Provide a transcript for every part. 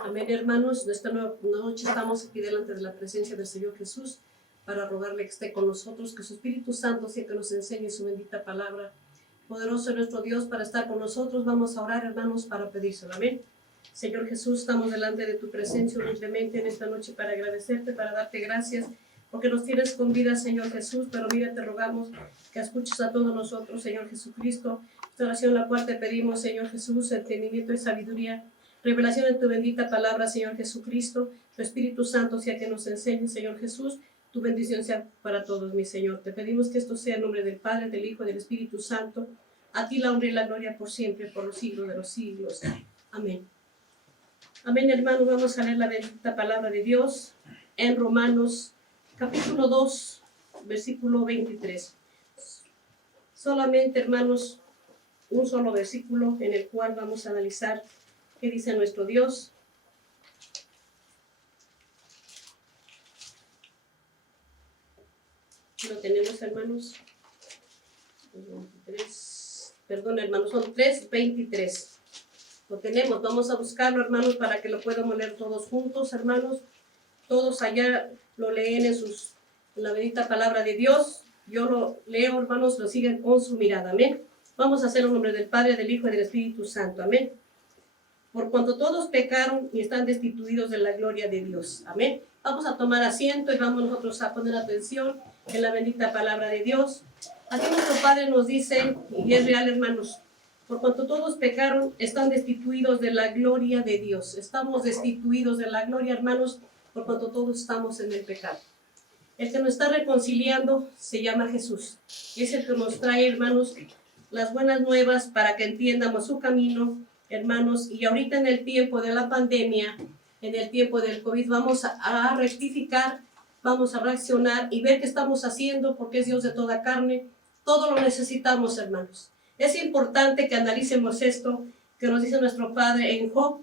Amén, hermanos. Esta noche estamos aquí delante de la presencia del Señor Jesús para rogarle que esté con nosotros, que su Espíritu Santo sea que nos enseñe su bendita palabra. Poderoso nuestro Dios para estar con nosotros. Vamos a orar, hermanos, para pedírselo. Amén. Señor Jesús, estamos delante de tu presencia humildemente en esta noche para agradecerte, para darte gracias, porque nos tienes con vida, Señor Jesús. Pero mira, te rogamos que escuches a todos nosotros, Señor Jesucristo. Esta oración la cual te pedimos, Señor Jesús, entendimiento y sabiduría, revelación en tu bendita palabra, Señor Jesucristo. Tu Espíritu Santo sea que nos enseñe, Señor Jesús. Tu bendición sea para todos, mi Señor. Te pedimos que esto sea en nombre del Padre, del Hijo y del Espíritu Santo. A ti la honra y la gloria por siempre, por los siglos de los siglos. Amén. Amén, hermanos. Vamos a leer la bendita palabra de Dios en Romanos, capítulo 2, versículo 23. Solamente, hermanos, un solo versículo en el cual vamos a analizar qué dice nuestro Dios. Lo tenemos, hermanos. 23, perdón, hermanos, son 3:23. Lo tenemos, vamos a buscarlo, hermanos, para que lo podamos leer todos juntos, hermanos. Todos allá lo leen en la bendita palabra de Dios. Yo lo leo, hermanos, lo siguen con su mirada, amén. Vamos a hacer en nombre del Padre, del Hijo y del Espíritu Santo, amén. Por cuanto todos pecaron y están destituidos de la gloria de Dios, amén. Vamos a tomar asiento y vamos nosotros a poner atención en la bendita palabra de Dios. Aquí nuestro Padre nos dice, y es real, hermanos, por cuanto todos pecaron, están destituidos de la gloria de Dios. Estamos destituidos de la gloria, hermanos, por cuanto todos estamos en el pecado. El que nos está reconciliando se llama Jesús. Es el que nos trae, hermanos, las buenas nuevas para que entiendamos su camino, hermanos. Y ahorita en el tiempo de la pandemia, en el tiempo del COVID, vamos a rectificar, vamos a reaccionar y ver qué estamos haciendo, porque es Dios de toda carne. Todo lo necesitamos, hermanos. Es importante que analicemos esto que nos dice nuestro Padre en Job,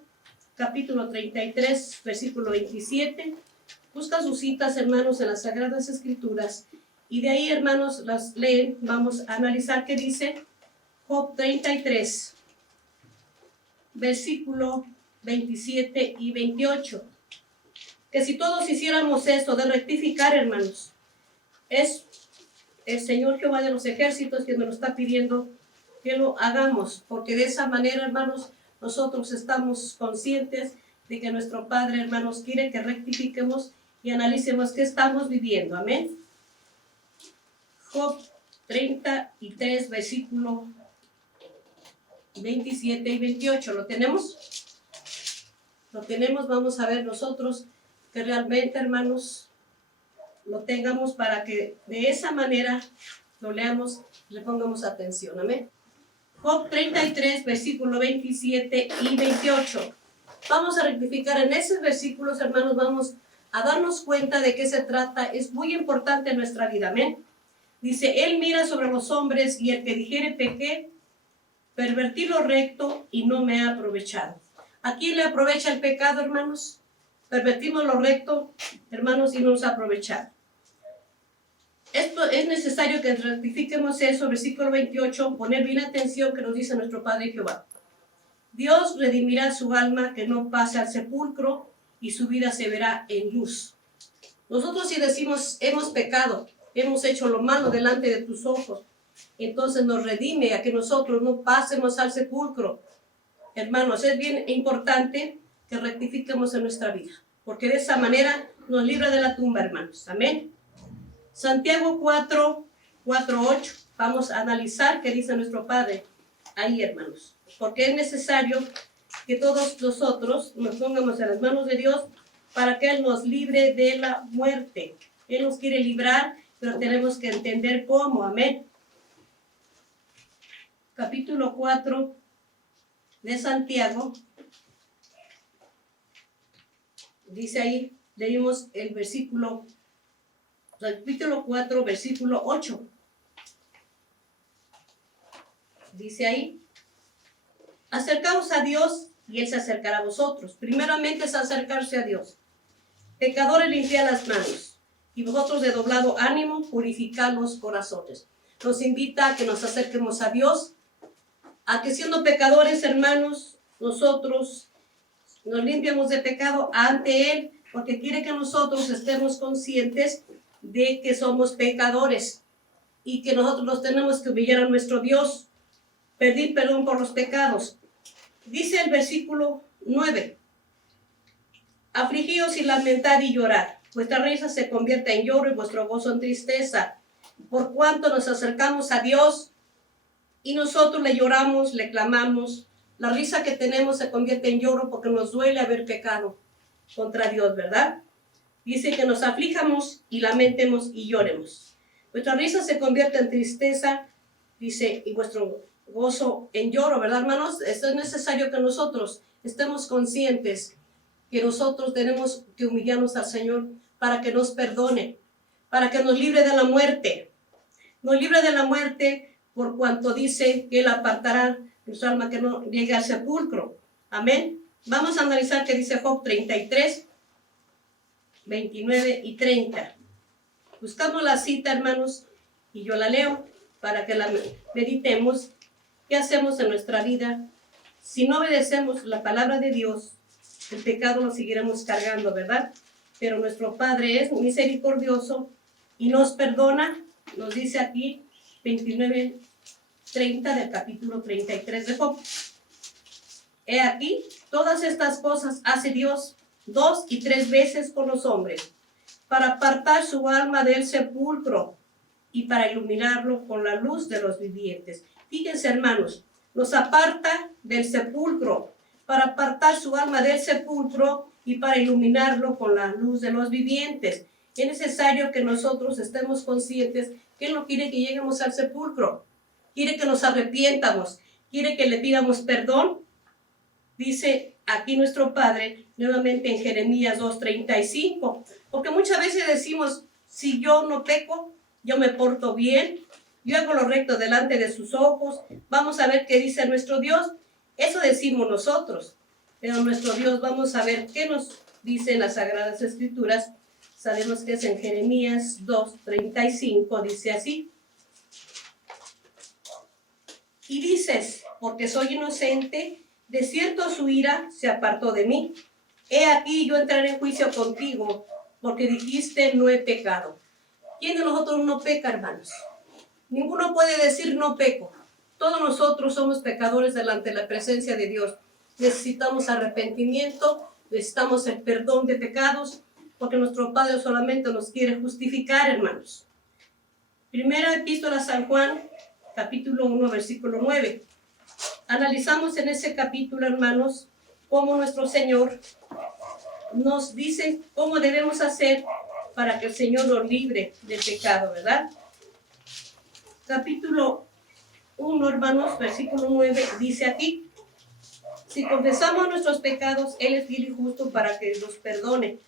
capítulo 33, versículo 27. Busca sus citas, hermanos, en las Sagradas Escrituras. Y de ahí, hermanos, las leen. Vamos a analizar qué dice Job 33, versículo 27 y 28. Que si todos hiciéramos esto de rectificar, hermanos, es el Señor Jehová de los ejércitos quien nos lo está pidiendo que lo hagamos, porque de esa manera, hermanos, nosotros estamos conscientes de que nuestro Padre, hermanos, quiere que rectifiquemos y analicemos qué estamos viviendo. Amén. Job 33, versículo 27 y 28. ¿Lo tenemos? Lo tenemos. Vamos a ver nosotros que realmente, hermanos, lo tengamos para que de esa manera lo leamos y le pongamos atención. Amén. Job 33, versículo 27 y 28. Vamos a rectificar en esos versículos, hermanos, vamos a darnos cuenta de qué se trata. Es muy importante en nuestra vida, amén. Dice, Él mira sobre los hombres y el que dijere pequé, pervertí lo recto y no me ha aprovechado. ¿A quién le aprovecha el pecado, hermanos? Pervertimos lo recto, hermanos, y no nos ha aprovechado. Esto es necesario que rectifiquemos eso, versículo 28, poner bien atención que nos dice nuestro Padre Jehová. Dios redimirá su alma que no pase al sepulcro y su vida se verá en luz. Nosotros si decimos hemos pecado, hemos hecho lo malo delante de tus ojos, entonces nos redime a que nosotros no pasemos al sepulcro. Hermanos, es bien importante que rectifiquemos en nuestra vida, porque de esa manera nos libra de la tumba, hermanos. Amén. Santiago 4, 8. Vamos a analizar qué dice nuestro Padre ahí, hermanos, porque es necesario que todos nosotros nos pongamos en las manos de Dios para que Él nos libre de la muerte. Él nos quiere librar, pero tenemos que entender cómo. Amén. Capítulo 4 de Santiago. Dice ahí, leímos el versículo, capítulo 4, versículo 8. Dice ahí, acercaos a Dios y Él se acercará a vosotros. Primeramente es acercarse a Dios. Pecadores, limpiad las manos, y vosotros de doblado ánimo, purificad los corazones. Nos invita a que nos acerquemos a Dios, a que siendo pecadores, hermanos, nosotros nos limpiamos de pecado ante Él, porque quiere que nosotros estemos conscientes de que somos pecadores y que nosotros nos tenemos que humillar a nuestro Dios, pedir perdón por los pecados. Dice el versículo 9, afligíos y lamentad y llorad, vuestra risa se convierte en lloro y vuestro gozo en tristeza, por cuanto nos acercamos a Dios y nosotros le lloramos, le clamamos. La risa que tenemos se convierte en lloro porque nos duele haber pecado contra Dios, ¿verdad? Dice que nos aflijamos y lamentemos y lloremos. Vuestra risa se convierte en tristeza, dice, y vuestro gozo en lloro, ¿verdad, hermanos? Esto es necesario que nosotros estemos conscientes que nosotros tenemos que humillarnos al Señor para que nos perdone, para que nos libre de la muerte. Nos libre de la muerte por cuanto dice que Él apartará nuestra alma que no llegue al sepulcro. Amén. Vamos a analizar qué dice Job 33, 29 y 30. Buscamos la cita, hermanos, y yo la leo para que la meditemos. ¿Qué hacemos en nuestra vida? Si no obedecemos la palabra de Dios, el pecado lo seguiremos cargando, ¿verdad? Pero nuestro Padre es misericordioso y nos perdona, nos dice aquí 29, 30 del capítulo 33 de Job. He aquí, todas estas cosas hace Dios 2 y 3 veces con los hombres, para apartar su alma del sepulcro y para iluminarlo con la luz de los vivientes. Fíjense, hermanos, nos aparta del sepulcro, para apartar su alma del sepulcro y para iluminarlo con la luz de los vivientes. Es necesario que nosotros estemos conscientes que Él no quiere que lleguemos al sepulcro, quiere que nos arrepientamos, quiere que le pidamos perdón. Dice aquí nuestro Padre, nuevamente en Jeremías 2:35, porque muchas veces decimos, si yo no peco, yo me porto bien, yo hago lo recto delante de sus ojos, vamos a ver qué dice nuestro Dios. Eso decimos nosotros, pero nuestro Dios, vamos a ver qué nos dice en las Sagradas Escrituras. Sabemos que es en Jeremías 2:35, dice así. Y dices, porque soy inocente, de cierto su ira se apartó de mí. He aquí yo entraré en juicio contigo, porque dijiste no he pecado. ¿Quién de nosotros no peca, hermanos? Ninguno puede decir no peco. Todos nosotros somos pecadores delante de la presencia de Dios. Necesitamos arrepentimiento, necesitamos el perdón de pecados, porque nuestro Padre solamente nos quiere justificar, hermanos. Primera epístola a San Juan, capítulo 1, versículo 9. Analizamos en ese capítulo, hermanos, cómo nuestro Señor nos dice cómo debemos hacer para que el Señor nos libre del pecado, ¿verdad? Capítulo 1, hermanos, versículo 9, dice aquí, si confesamos nuestros pecados, Él es fiel y justo para que nos perdone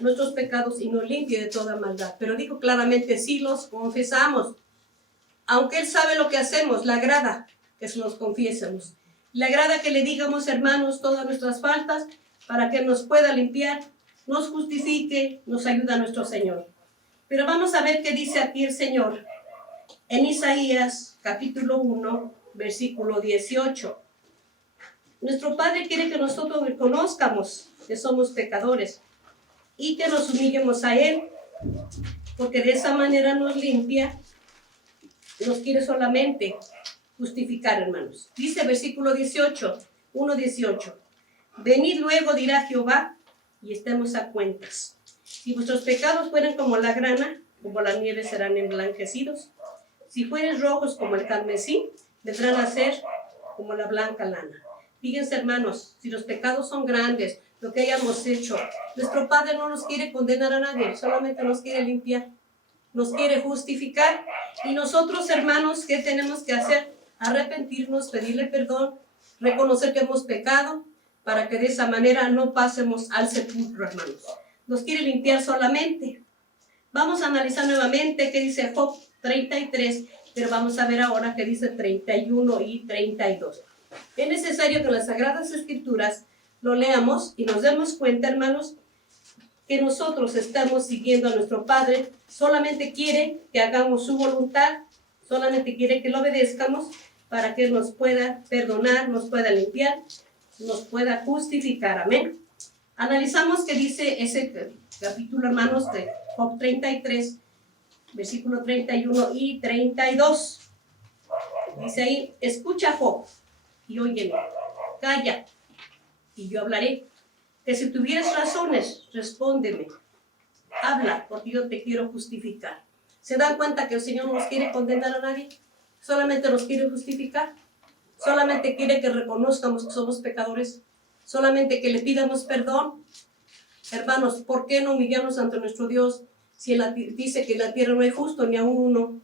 nuestros pecados y nos limpie de toda maldad. Pero digo claramente, si los confesamos, aunque Él sabe lo que hacemos, le agrada que los confiésemos. Le agrada que le digamos, hermanos, todas nuestras faltas para que nos pueda limpiar, nos justifique, nos ayuda a nuestro Señor. Pero vamos a ver qué dice aquí el Señor en Isaías capítulo 1, versículo 18. Nuestro Padre quiere que nosotros reconozcamos que somos pecadores y que nos humillemos a Él, porque de esa manera nos limpia, nos quiere solamente justificar, hermanos. Dice versículo 18, 1:18. Venid luego, dirá Jehová, y estemos a cuentas. Si vuestros pecados fueren como la grana, como la nieve serán emblanquecidos. Si fueren rojos como el carmesí, vendrán a ser como la blanca lana. Fíjense, hermanos, si los pecados son grandes, lo que hayamos hecho, nuestro Padre no nos quiere condenar a nadie, solamente nos quiere limpiar, nos quiere justificar. Y nosotros, hermanos, ¿qué tenemos que hacer? Arrepentirnos, pedirle perdón, reconocer que hemos pecado, para que de esa manera no pasemos al sepulcro, hermanos. Nos quiere limpiar solamente. Vamos a analizar nuevamente qué dice Job 33, pero vamos a ver ahora qué dice 31 y 32. Es necesario que en las Sagradas Escrituras lo leamos y nos demos cuenta, hermanos, que nosotros estamos siguiendo a nuestro Padre. Solamente quiere que hagamos su voluntad, solamente quiere que lo obedezcamos para que Él nos pueda perdonar, nos pueda limpiar nos pueda justificar. Amén. Analizamos qué dice ese capítulo, hermanos, de Job 33, versículo 31 y 32. Dice ahí: escucha, Job, y óyeme, calla, y yo hablaré. Que si tuvieras razones, respóndeme. Habla, porque yo te quiero justificar. ¿Se dan cuenta que el Señor no nos quiere condenar a nadie? Solamente nos quiere justificar. Solamente quiere que reconozcamos que somos pecadores. Solamente que le pidamos perdón. Hermanos, ¿por qué no humillarnos ante nuestro Dios? Si Él dice que en la tierra no hay justo ni aún uno,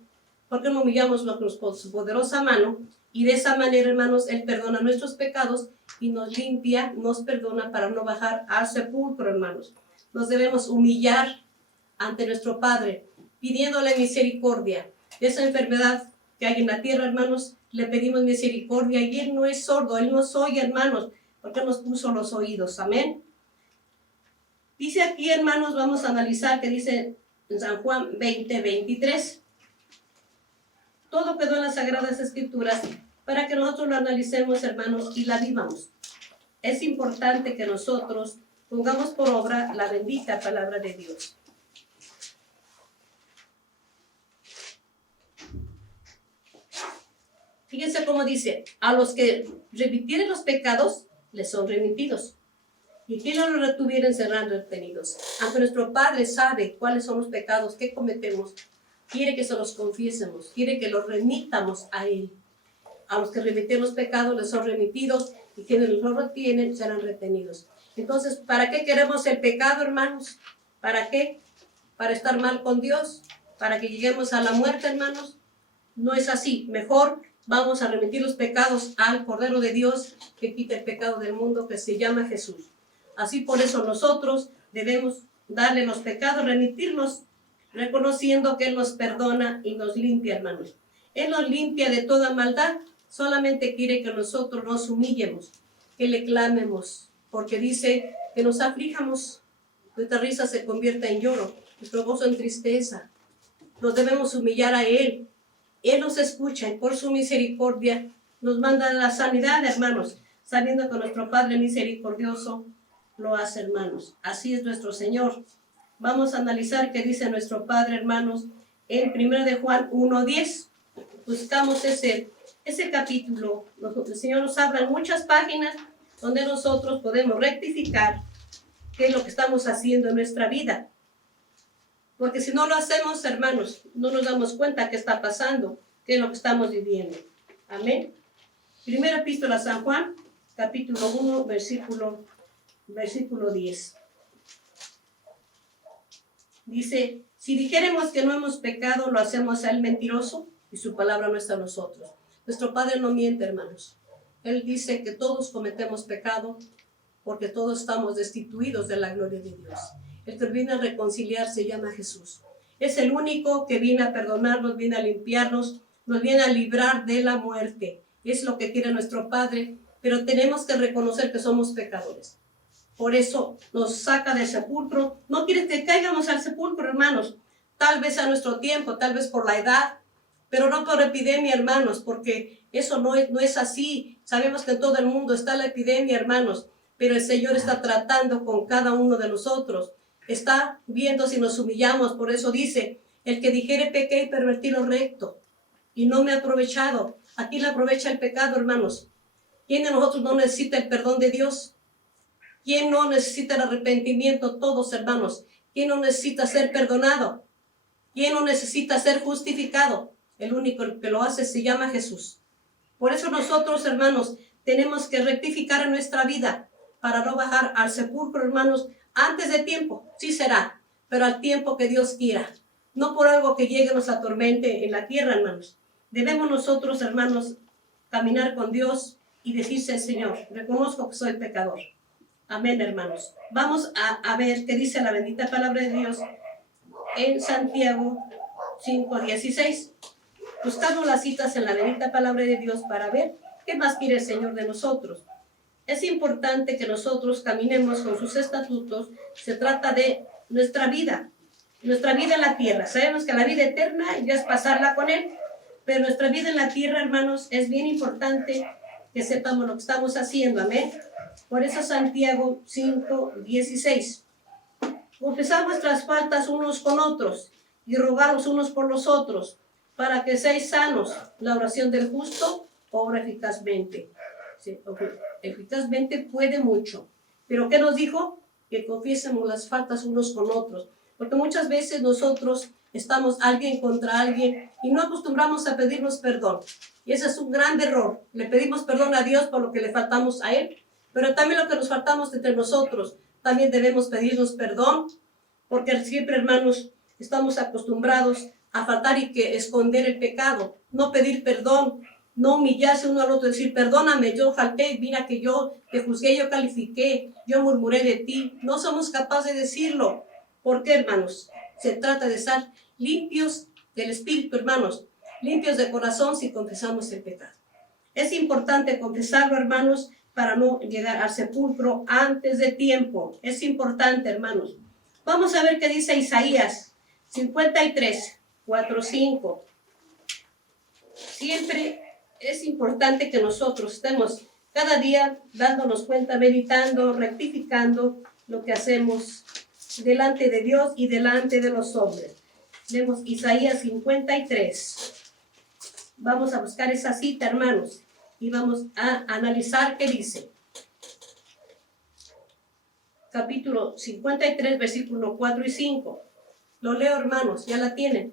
¿por qué no humillamos con su poderosa mano? Y de esa manera, hermanos, Él perdona nuestros pecados y nos limpia, nos perdona para no bajar al sepulcro, hermanos. Nos debemos humillar ante nuestro Padre, pidiéndole misericordia. De esa enfermedad que hay en la tierra, hermanos, le pedimos misericordia, y Él no es sordo, Él nos oye, hermanos, porque nos puso los oídos. Amén. Dice aquí, hermanos, vamos a analizar que dice en San Juan 20:23. Todo quedó en las Sagradas Escrituras para que nosotros lo analicemos, hermanos, y la vivamos. Es importante que nosotros pongamos por obra la bendita palabra de Dios. Fíjense cómo dice: a los que remitieren los pecados, les son remitidos. Y quien no los retuvieren serán retenidos. Aunque nuestro Padre sabe cuáles son los pecados que cometemos, quiere que se los confiésemos, quiere que los remitamos a Él. A los que remiten los pecados les son remitidos, y quienes los retienen serán retenidos. Entonces, ¿para qué queremos el pecado, hermanos? ¿Para qué? ¿Para estar mal con Dios? ¿Para que lleguemos a la muerte, hermanos? No es así. Mejor vamos a remitir los pecados al Cordero de Dios, que quita el pecado del mundo, que se llama Jesús. Así, por eso nosotros debemos darle los pecados, remitirlos, reconociendo que Él nos perdona y nos limpia, hermanos. Él nos limpia de toda maldad. Solamente quiere que nosotros nos humillemos, que le clamemos, porque dice que nos aflijamos, nuestra risa se convierta en lloro, nuestro gozo en tristeza. Nos debemos humillar a Él. Él nos escucha y por su misericordia nos manda la sanidad, hermanos, sabiendo que nuestro Padre misericordioso lo hace, hermanos. Así es nuestro Señor. Vamos a analizar qué dice nuestro Padre, hermanos, en 1 de Juan 1:10. Buscamos ese capítulo. El Señor nos habla en muchas páginas donde nosotros podemos rectificar qué es lo que estamos haciendo en nuestra vida. Porque si no lo hacemos, hermanos, no nos damos cuenta qué está pasando, qué es lo que estamos viviendo. Amén. Primera epístola a San Juan, capítulo 1, versículo 10. Dice: si dijéremos que no hemos pecado, lo hacemos a Él mentiroso, y su palabra no está en nosotros. Nuestro Padre no miente, hermanos. Él dice que todos cometemos pecado, porque todos estamos destituidos de la gloria de Dios. El que viene a reconciliar se llama Jesús. Es el único que viene a perdonarnos, viene a limpiarnos, nos viene a librar de la muerte. Es lo que quiere nuestro Padre, pero tenemos que reconocer que somos pecadores. Por eso nos saca del sepulcro. No quiere que caigamos al sepulcro, hermanos. Tal vez a nuestro tiempo, tal vez por la edad, pero no por epidemia, hermanos, porque eso no es así. Sabemos que en todo el mundo está la epidemia, hermanos, pero el Señor está tratando con cada uno de nosotros. Está viendo si nos humillamos. Por eso dice: el que dijere pequé y pervertí lo recto, y no me ha aprovechado. Aquí le aprovecha el pecado, hermanos. ¿Quién de nosotros no necesita el perdón de Dios? ¿Quién no necesita el arrepentimiento? Todos, hermanos. ¿Quién no necesita ser perdonado? ¿Quién no necesita ser justificado? El único que lo hace se llama Jesús. Por eso nosotros, hermanos, tenemos que rectificar en nuestra vida para no bajar al sepulcro, hermanos, antes de tiempo. Sí será, pero al tiempo que Dios quiera. No por algo que llegue nos atormente en la tierra, hermanos. Debemos nosotros, hermanos, caminar con Dios y decirse: Señor, reconozco que soy pecador. Amén, hermanos. Vamos a ver qué dice la bendita palabra de Dios en Santiago 5:16. Buscamos las citas en la bendita palabra de Dios para ver qué más quiere el Señor de nosotros. Es importante que nosotros caminemos con sus estatutos. Se trata de nuestra vida en la tierra. Sabemos que la vida eterna ya es pasarla con Él, pero nuestra vida en la tierra, hermanos, es bien importante que sepamos lo que estamos haciendo, amén. Por eso Santiago 5:16. Confesad vuestras faltas unos con otros y rogados unos por los otros, para que seáis sanos. La oración del justo obra eficazmente. Sí, eficazmente puede mucho. Pero ¿qué nos dijo? Que confiésemos las faltas unos con otros. Porque muchas veces nosotros estamos alguien contra alguien y no acostumbramos a pedirnos perdón. Y ese es un gran error. Le pedimos perdón a Dios por lo que le faltamos a Él, pero también lo que nos faltamos entre nosotros. También debemos pedirnos perdón, porque siempre, hermanos, estamos acostumbrados a faltar y que esconder el pecado, no pedir perdón, no humillarse uno al otro, decir, perdóname, yo falté, mira que yo te juzgué, yo califiqué, yo murmuré de ti. No somos capaces de decirlo. ¿Por qué, hermanos? Se trata de estar limpios del espíritu, hermanos, limpios de corazón si confesamos el pecado. Es importante confesarlo, hermanos, para no llegar al sepulcro antes de tiempo. Es importante, hermanos. Vamos a ver qué dice Isaías 53, 4, 5. Siempre es importante que nosotros estemos cada día dándonos cuenta, meditando, rectificando lo que hacemos delante de Dios y delante de los hombres. Leemos Isaías 53. Vamos a buscar esa cita, hermanos, y vamos a analizar qué dice. Capítulo 53, versículos 4 y 5. Lo leo, hermanos, ya la tienen.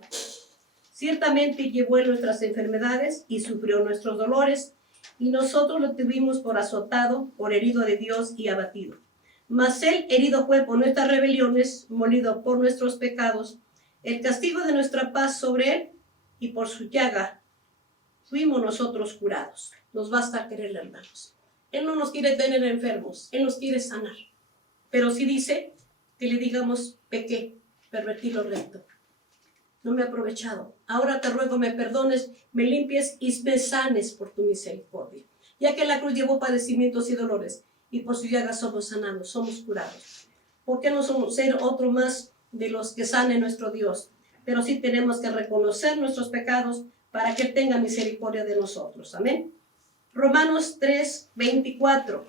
Ciertamente llevó en nuestras enfermedades y sufrió nuestros dolores, y nosotros lo tuvimos por azotado, por herido de Dios y abatido. Mas él herido fue por nuestras rebeliones, molido por nuestros pecados. El castigo de nuestra paz sobre él, y por su llaga fuimos nosotros curados. Nos basta quererle, hermanos. Él no nos quiere tener enfermos, Él nos quiere sanar. Pero sí dice que le digamos, pequé, pervertí lo recto. No me he aprovechado. Ahora te ruego me perdones, me limpies y me sanes por tu misericordia. Ya que la cruz llevó padecimientos y dolores, y por su llaga somos sanados, somos curados. ¿Por qué no somos ser otro más de los que sane nuestro Dios? Pero sí tenemos que reconocer nuestros pecados para que Él tenga misericordia de nosotros. Amén. Romanos 3, 24.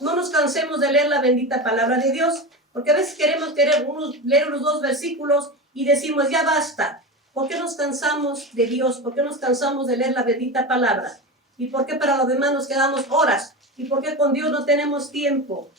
No nos cansemos de leer la bendita palabra de Dios, porque a veces queremos leer unos 2 versículos y decimos, ya basta. ¿Por qué nos cansamos de Dios? ¿Por qué nos cansamos de leer la bendita palabra? ¿Y por qué para los demás nos quedamos horas? ¿Y por qué con Dios no tenemos tiempo?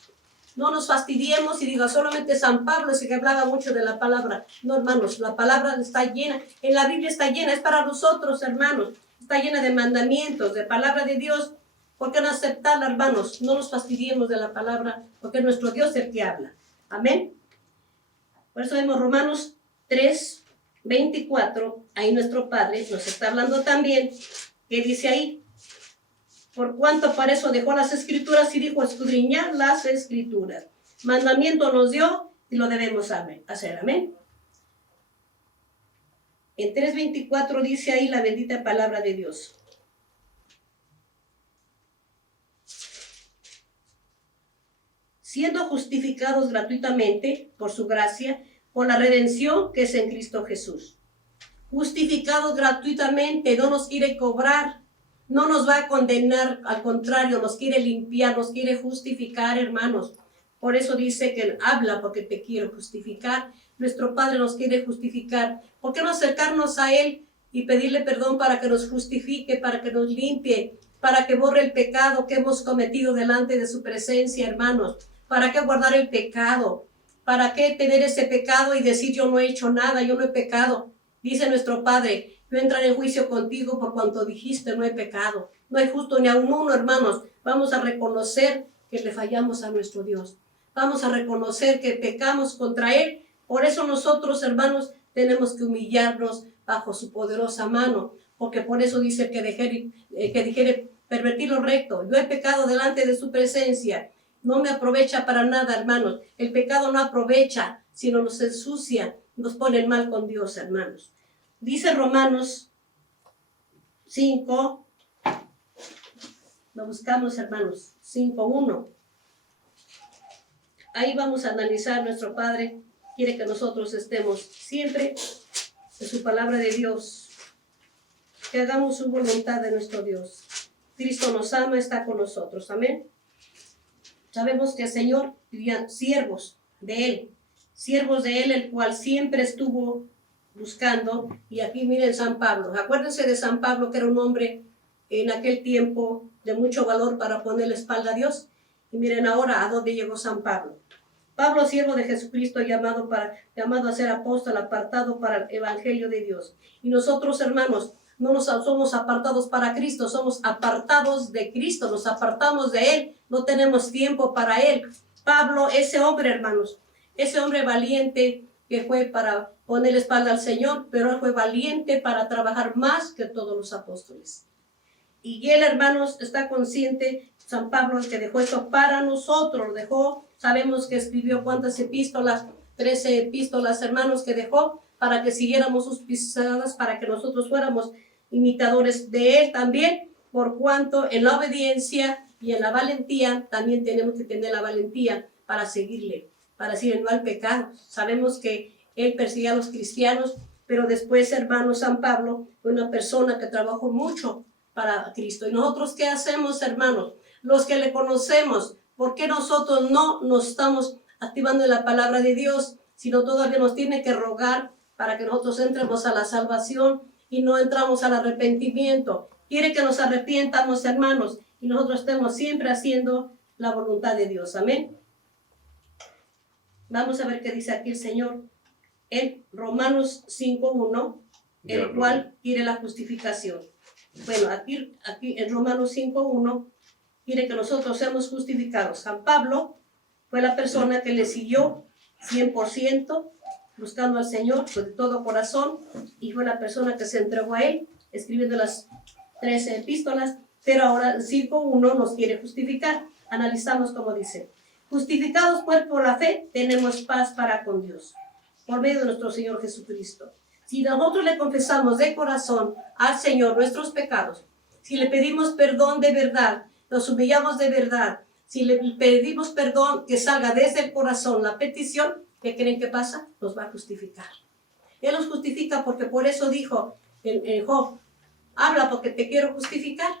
No nos fastidiemos y diga, solamente San Pablo es el que hablaba mucho de la palabra. No, hermanos, la palabra está llena, en la Biblia está llena, es para nosotros, hermanos. Está llena de mandamientos, de palabra de Dios. ¿Por qué no aceptarla, hermanos? No nos fastidiemos de la palabra, porque nuestro Dios es el que habla. Amén. Por eso vemos Romanos 3, 24. Ahí nuestro Padre nos está hablando también, que dice ahí, por cuanto para eso dejó las Escrituras y dijo, escudriñar las Escrituras. Mandamiento nos dio y lo debemos hacer. Amén. En 3:24 dice ahí la bendita palabra de Dios. Siendo justificados gratuitamente por su gracia, por la redención que es en Cristo Jesús. Justificados gratuitamente, no nos quiere cobrar, no nos va a condenar, al contrario, nos quiere limpiar, nos quiere justificar, hermanos. Por eso dice que Él habla, porque te quiero justificar. Nuestro Padre nos quiere justificar. ¿Por qué no acercarnos a Él y pedirle perdón para que nos justifique, para que nos limpie, para que borre el pecado que hemos cometido delante de su presencia, hermanos? ¿Para qué guardar el pecado? ¿Para qué tener ese pecado y decir yo no he hecho nada, yo no he pecado? Dice nuestro Padre, yo entraré en juicio contigo por cuanto dijiste no he pecado. No hay justo ni aun uno, hermanos. Vamos a reconocer que le fallamos a nuestro Dios. Vamos a reconocer que pecamos contra Él. Por eso nosotros, hermanos, tenemos que humillarnos bajo su poderosa mano. Porque por eso dice que dijere pervertir lo recto. Yo he pecado delante de su presencia. No me aprovecha para nada, hermanos. El pecado no aprovecha, sino nos ensucia, nos pone mal con Dios, hermanos. Dice Romanos 5, lo buscamos, hermanos, 5:1. Ahí vamos a analizar, nuestro Padre quiere que nosotros estemos siempre en su palabra de Dios, que hagamos su voluntad de nuestro Dios. Cristo nos ama, está con nosotros. Amén. Sabemos que el Señor quería siervos de Él, el cual siempre estuvo buscando. Y aquí miren San Pablo. Acuérdense de San Pablo, que era un hombre en aquel tiempo de mucho valor para poner la espalda a Dios. Y miren ahora a dónde llegó San Pablo. Pablo, siervo de Jesucristo, llamado a ser apóstol, apartado para el evangelio de Dios. Y nosotros, hermanos, no nos somos apartados para Cristo, somos apartados de Cristo, nos apartamos de Él, no tenemos tiempo para Él. Pablo, ese hombre, hermanos, ese hombre valiente que fue para poner la espalda al Señor, pero él fue valiente para trabajar más que todos los apóstoles. Y él, hermanos, está consciente, San Pablo, el que dejó esto para nosotros, dejó, sabemos que escribió cuántas epístolas, 13 epístolas, hermanos, que dejó para que siguiéramos sus pisadas, para que nosotros fuéramos imitadores de él también, por cuanto en la obediencia y en la valentía, también tenemos que tener la valentía para seguirle, para decir no al pecado. Sabemos que él perseguía a los cristianos, pero después, hermano, San Pablo fue una persona que trabajó mucho para Cristo. ¿Y nosotros qué hacemos, hermanos? Los que le conocemos, ¿por qué nosotros no nos estamos activando en la palabra de Dios, sino todavía nos tiene que rogar para que nosotros entremos a la salvación y no entramos al arrepentimiento? Quiere que nos arrepientamos, hermanos, y nosotros estemos siempre haciendo la voluntad de Dios. Amén. Vamos a ver qué dice aquí el Señor en Romanos 5:1, el cual quiere la justificación. Bueno, aquí en Romanos 5:1 quiere que nosotros seamos justificados. San Pablo fue la persona que le siguió 100%, buscando al Señor de todo corazón, y fue la persona que se entregó a Él, escribiendo las 13 epístolas, pero ahora en 5:1 nos quiere justificar. Analizamos cómo dice: justificados pues por la fe, tenemos paz para con Dios, por medio de nuestro Señor Jesucristo. Si nosotros le confesamos de corazón al Señor nuestros pecados, si le pedimos perdón de verdad, nos humillamos de verdad, si le pedimos perdón que salga desde el corazón la petición, ¿qué creen que pasa? Nos va a justificar. Él nos justifica porque por eso dijo en Job: habla porque te quiero justificar.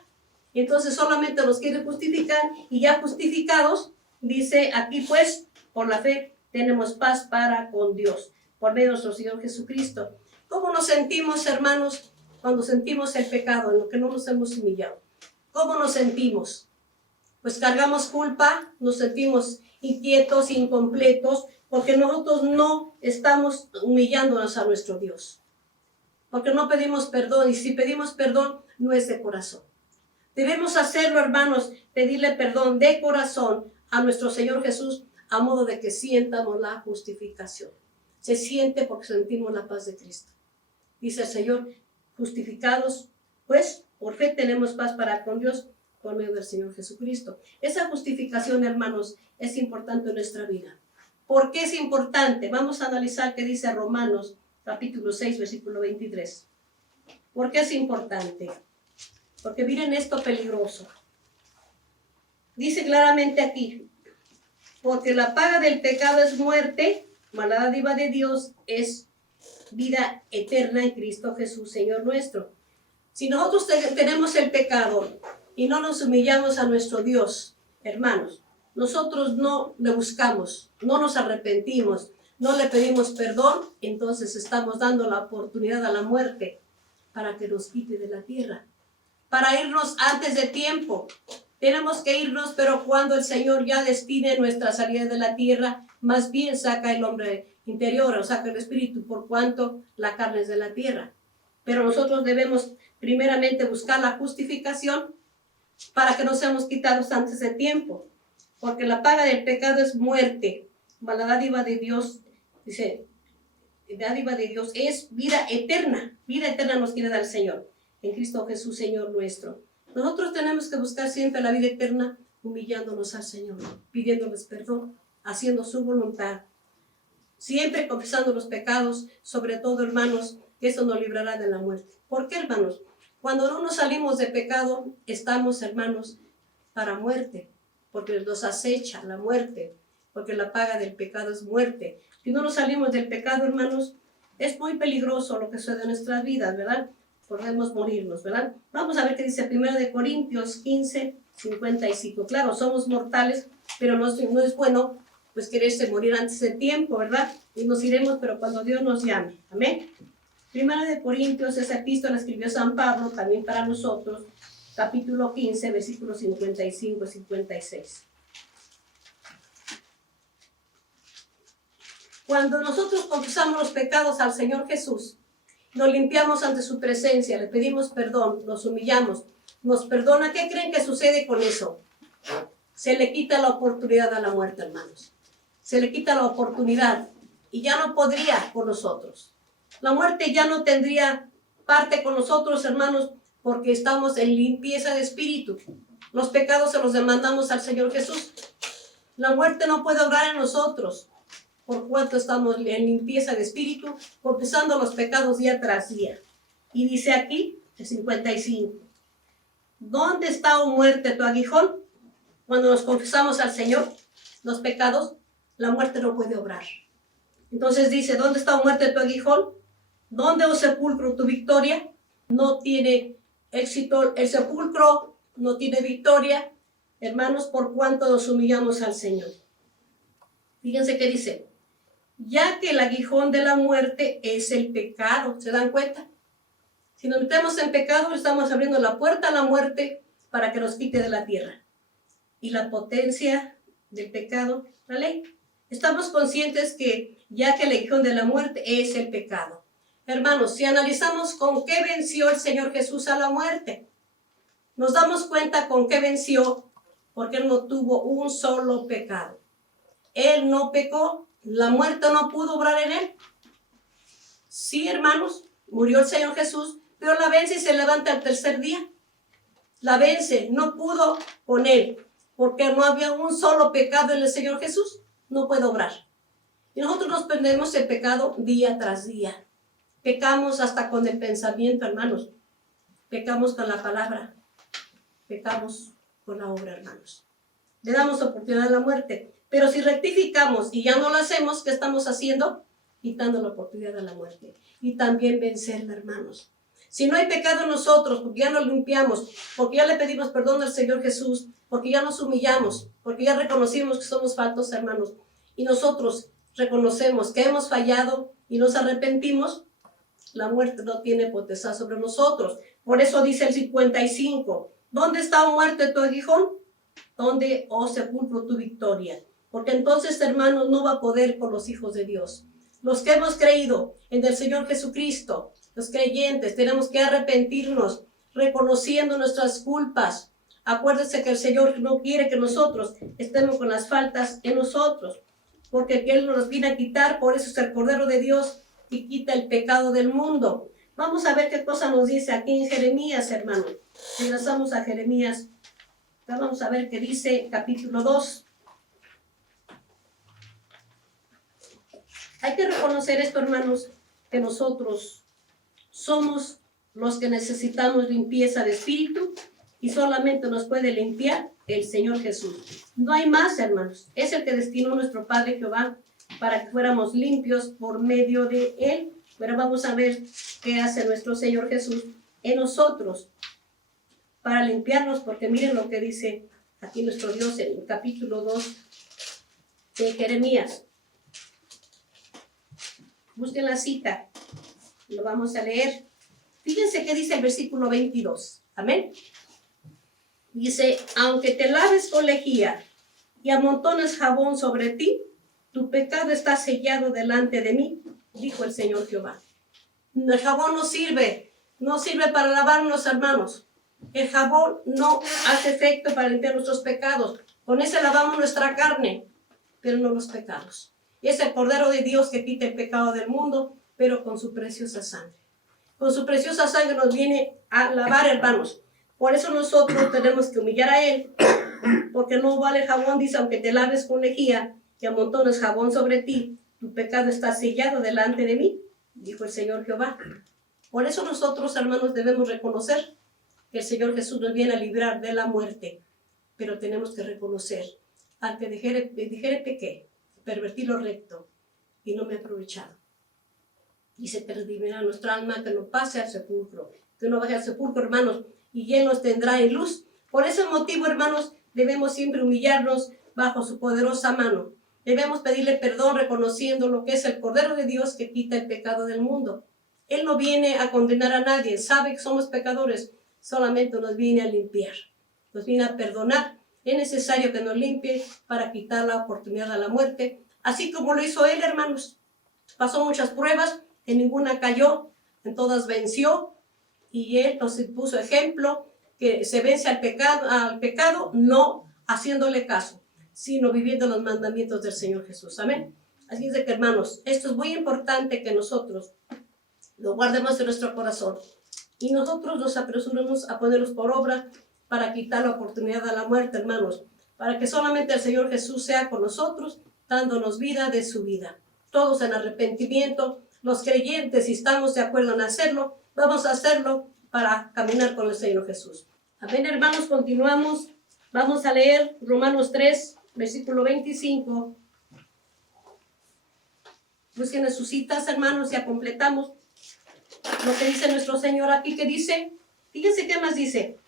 Entonces solamente nos quiere justificar, y ya justificados, dice aquí pues, por la fe tenemos paz para con Dios, por medio de nuestro Señor Jesucristo. ¿Cómo nos sentimos, hermanos, cuando sentimos el pecado, en lo que no nos hemos humillado? ¿Cómo nos sentimos? Pues cargamos culpa, nos sentimos inquietos, incompletos, porque nosotros no estamos humillándonos a nuestro Dios, porque no pedimos perdón, y si pedimos perdón, no es de corazón. Debemos hacerlo, hermanos, pedirle perdón de corazón a nuestro Señor Jesús, a modo de que sientamos la justificación. Se siente porque sentimos la paz de Cristo. Dice el Señor: justificados, pues, por fe tenemos paz para con Dios, por medio del Señor Jesucristo. Esa justificación, hermanos, es importante en nuestra vida. ¿Por qué es importante? Vamos a analizar qué dice Romanos, capítulo 6, versículo 23. ¿Por qué es importante? Porque miren esto peligroso. Dice claramente aquí: porque la paga del pecado es muerte, mas la dádiva de Dios es vida eterna en Cristo Jesús, Señor nuestro. Si nosotros tenemos el pecado y no nos humillamos a nuestro Dios, hermanos, nosotros no le buscamos, no nos arrepentimos, no le pedimos perdón, entonces estamos dando la oportunidad a la muerte para que nos quite de la tierra, para irnos antes de tiempo. Tenemos que irnos, pero cuando el Señor ya destine nuestra salida de la tierra, más bien saca el hombre interior, o saca el espíritu, por cuanto la carne es de la tierra. Pero nosotros debemos primeramente buscar la justificación para que no seamos quitados antes de tiempo, porque la paga del pecado es muerte, mas la dádiva de Dios, dice, la dádiva de Dios es vida eterna nos quiere dar el Señor, en Cristo Jesús, Señor nuestro. Nosotros tenemos que buscar siempre la vida eterna, humillándonos al Señor, pidiéndoles perdón, haciendo su voluntad, siempre confesando los pecados, sobre todo, hermanos, que eso nos librará de la muerte. ¿Por qué, hermanos? Cuando no nos salimos de pecado, estamos, hermanos, para muerte, porque nos acecha la muerte, porque la paga del pecado es muerte. Si no nos salimos del pecado, hermanos, es muy peligroso lo que sucede en nuestras vidas, ¿verdad? podemos morirnos, ¿verdad? Vamos a ver qué dice 1 Corintios 15, 55. Claro, somos mortales, pero no es bueno pues quererse morir antes de tiempo, ¿verdad? Y nos iremos, pero cuando Dios nos llame. Amén. 1 Corintios, esa epístola escribió San Pablo, también para nosotros, capítulo 15, versículos 55 y 56. Cuando nosotros confesamos los pecados al Señor Jesús, nos limpiamos ante su presencia, le pedimos perdón, nos humillamos, nos perdona. ¿Qué creen que sucede con eso? Se le quita la oportunidad a la muerte, hermanos. Se le quita la oportunidad y ya no podría con nosotros. La muerte ya no tendría parte con nosotros, hermanos, porque estamos en limpieza de espíritu. Los pecados se los demandamos al Señor Jesús. La muerte no puede obrar en nosotros, por cuanto estamos en limpieza de espíritu, confesando los pecados día tras día. Y dice aquí, el 55, ¿dónde está, oh muerte, tu aguijón? Cuando nos confesamos al Señor los pecados, la muerte no puede obrar. Entonces dice, ¿dónde está, oh muerte, tu aguijón? ¿Dónde, oh sepulcro, tu victoria? No tiene éxito, el sepulcro no tiene victoria, hermanos, por cuanto nos humillamos al Señor. Fíjense que dice, ya que el aguijón de la muerte es el pecado. ¿Se dan cuenta? Si nos metemos en pecado, estamos abriendo la puerta a la muerte para que nos quite de la tierra. Y la potencia del pecado, la ley. Estamos conscientes que ya que el aguijón de la muerte es el pecado. Hermanos, si analizamos con qué venció el Señor Jesús a la muerte, nos damos cuenta con qué venció, porque Él no tuvo un solo pecado. Él no pecó, la muerte no pudo obrar en Él. Sí, hermanos, murió el Señor Jesús, pero la vence y se levanta al tercer día. La vence, no pudo con Él, porque no había un solo pecado en el Señor Jesús, no puede obrar. Y nosotros nos perdemos el pecado día tras día. Pecamos hasta con el pensamiento, hermanos. Pecamos con la palabra. Pecamos con la obra, hermanos. Le damos oportunidad a la muerte. Pero si rectificamos y ya no lo hacemos, ¿qué estamos haciendo? Quitando la oportunidad a la muerte. Y también vencerla, hermanos. Si no hay pecado en nosotros, porque ya nos limpiamos, porque ya le pedimos perdón al Señor Jesús, porque ya nos humillamos, porque ya reconocimos que somos faltos, hermanos, y nosotros reconocemos que hemos fallado y nos arrepentimos, la muerte no tiene potestad sobre nosotros. Por eso dice el 55, ¿dónde está, oh muerte, tu aguijón? ¿Dónde, oh sepulcro, tu victoria? Porque entonces, hermanos, no va a poder con los hijos de Dios. Los que hemos creído en el Señor Jesucristo, los creyentes, tenemos que arrepentirnos, reconociendo nuestras culpas. Acuérdense que el Señor no quiere que nosotros estemos con las faltas en nosotros, porque Él nos viene a quitar, por eso es el Cordero de Dios y quita el pecado del mundo. Vamos a ver qué cosa nos dice aquí en Jeremías, hermano. Regresamos a Jeremías. Vamos a ver qué dice capítulo 2. Hay que reconocer esto, hermanos, que nosotros somos los que necesitamos limpieza de espíritu y solamente nos puede limpiar el Señor Jesús. No hay más, hermanos. Es el que destinó nuestro Padre Jehová para que fuéramos limpios por medio de Él. Pero vamos a ver qué hace nuestro Señor Jesús en nosotros para limpiarnos, porque miren lo que dice aquí nuestro Dios en el capítulo 2 de Jeremías. Busquen la cita, lo vamos a leer. Fíjense qué dice el versículo 22. Amén. Dice, aunque te laves con lejía y amontones jabón sobre ti, tu pecado está sellado delante de mí, dijo el Señor Jehová. El jabón no sirve para lavarnos, hermanos. El jabón no hace efecto para limpiar nuestros pecados. Con ese lavamos nuestra carne, pero no los pecados. Y es el Cordero de Dios que quita el pecado del mundo, pero con su preciosa sangre. Con su preciosa sangre nos viene a lavar, hermanos. Por eso nosotros tenemos que humillar a Él, porque no vale jabón, dice, aunque te laves con lejía y amontones jabón sobre ti, tu pecado está sellado delante de mí, dijo el Señor Jehová. Por eso nosotros, hermanos, debemos reconocer que el Señor Jesús nos viene a librar de la muerte, pero tenemos que reconocer, aunque dijere pequé, pervertí lo recto y no me he aprovechado. Y se perdiera nuestra alma que no pase al sepulcro. que no baje al sepulcro, hermanos, y Él nos tendrá en luz. Por ese motivo, hermanos, debemos siempre humillarnos bajo su poderosa mano. Debemos pedirle perdón reconociendo lo que es el Cordero de Dios que quita el pecado del mundo. Él no viene a condenar a nadie, sabe que somos pecadores, solamente nos viene a limpiar, nos viene a perdonar. Es necesario que nos limpie para quitar la oportunidad a la muerte, así como lo hizo Él, hermanos. Pasó muchas pruebas, en ninguna cayó, en todas venció, y Él nos puso ejemplo que se vence al pecado no haciéndole caso, sino viviendo los mandamientos del Señor Jesús. Amén. Así es de que, hermanos, esto es muy importante que nosotros lo guardemos en nuestro corazón y nosotros nos apresuremos a ponerlos por obra para quitar la oportunidad a la muerte, hermanos, para que solamente el Señor Jesús sea con nosotros, dándonos vida de su vida. Todos en arrepentimiento, los creyentes, si estamos de acuerdo en hacerlo, vamos a hacerlo para caminar con el Señor Jesús. Amén, hermanos, continuamos. Vamos a leer Romanos 3, versículo 25. Busquen sus citas, hermanos, ya completamos lo que dice nuestro Señor aquí, que dice, fíjense qué más dice,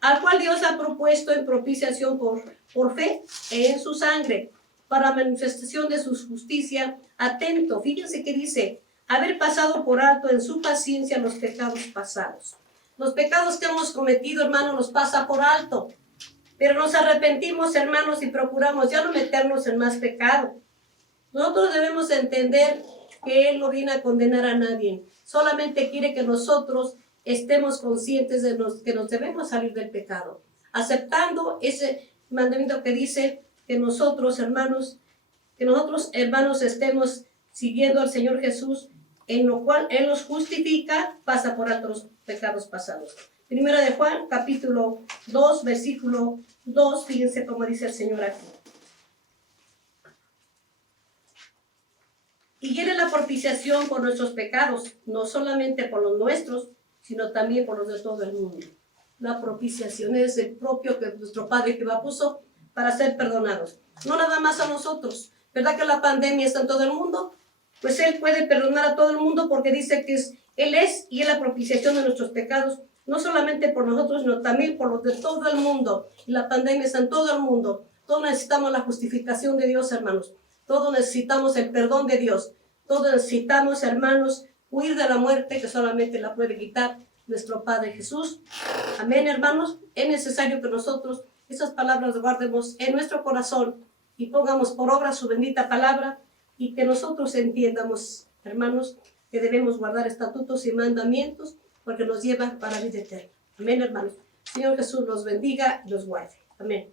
al cual Dios ha propuesto en propiciación por fe en su sangre, para manifestación de su justicia. Atento, fíjense que dice, haber pasado por alto en su paciencia los pecados pasados. Los pecados que hemos cometido, hermanos, los pasa por alto, pero nos arrepentimos, hermanos, y procuramos ya no meternos en más pecado. Nosotros debemos entender que Él no viene a condenar a nadie, solamente quiere que nosotros estemos conscientes de que nos debemos salir del pecado, aceptando ese mandamiento que dice que nosotros, hermanos, estemos siguiendo al Señor Jesús, en lo cual Él nos justifica, pasa por altos pecados pasados. Primera de Juan, capítulo 2, versículo 2, fíjense cómo dice el Señor aquí. Y Él es la propiciación por nuestros pecados, no solamente por los nuestros, sino también por los de todo el mundo. La propiciación es el propio que nuestro Padre Jehová puso para ser perdonados. No nada más a nosotros. ¿Verdad que la pandemia está en todo el mundo? Pues Él puede perdonar a todo el mundo porque dice que Él es y es la propiciación de nuestros pecados, no solamente por nosotros, sino también por los de todo el mundo. Y la pandemia está en todo el mundo. Todos necesitamos la justificación de Dios, hermanos. Todos necesitamos el perdón de Dios. Todos necesitamos, hermanos, huir de la muerte que solamente la puede quitar nuestro Padre Jesús. Amén, hermanos. Es necesario que nosotros esas palabras guardemos en nuestro corazón y pongamos por obra su bendita palabra y que nosotros entiendamos, hermanos, que debemos guardar estatutos y mandamientos porque nos lleva para la vida eterna. Amén, hermanos. Señor Jesús los bendiga y los guarde. Amén.